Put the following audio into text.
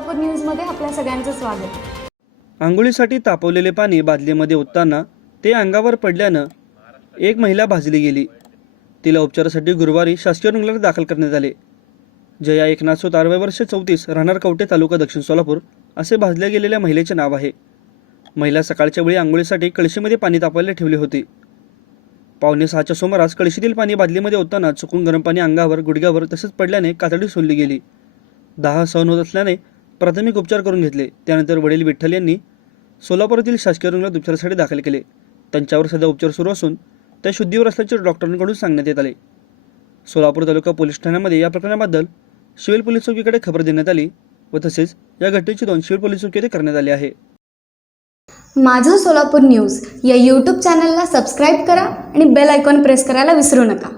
सोलापूर न्यूजमध्ये आपल्या सगळ्यांचं स्वागत। आंघोळीसाठी तापवलेले पाणी बादलीमध्ये ओतताना ते अंगावर पडल्यानं एक महिला भाजली गेली। तिला उपचारासाठी गुरुवारी शासकीय रुग्णालयात दाखल करण्यात आले। जया एकनाथ सुतार, वय वर्ष 34, राहणार कवठे, तालुका दक्षिण सोलापूर असे भाजल्या गेलेल्या महिलेचे नाव आहे। महिला सकाळच्या वेळी आंघोळीसाठी कळशीमध्ये पाणी तापवायला ठेवले होते। 5:45च्या सुमारास कळशीतील पाणी बादलीमध्ये ओतताना चुकून गरम पाणी अंगावर, गुडघ्यावर तसेच पडल्याने कातडी सोलली गेली। दाह सहन होत असल्याने प्राथमिक उपचार करून घेतले। त्यानंतर वडील विठ्ठल यांनी सोलापूरातील शासकीय रुग्णालयात उपचारासाठी दाखल केले। त्यांच्यावर सध्या उपचार सुरू असून ते शुद्धीवर असल्याचे डॉक्टरांकडून सांगण्यात येत आले। सोलापूर तालुका पोलीस ठाण्यामध्ये या प्रकरणाबद्दल सिव्हिल पोलीस चौकीकडे खबर देण्यात आली व तसेच या घटनेची नोंद सिव्हिल पोलीस चौकीमध्ये करण्यात आली आहे। माझं सोलापूर न्यूज या यूट्यूब चॅनलला सबस्क्राईब करा आणि बेल आयकॉन प्रेस करायला विसरू नका।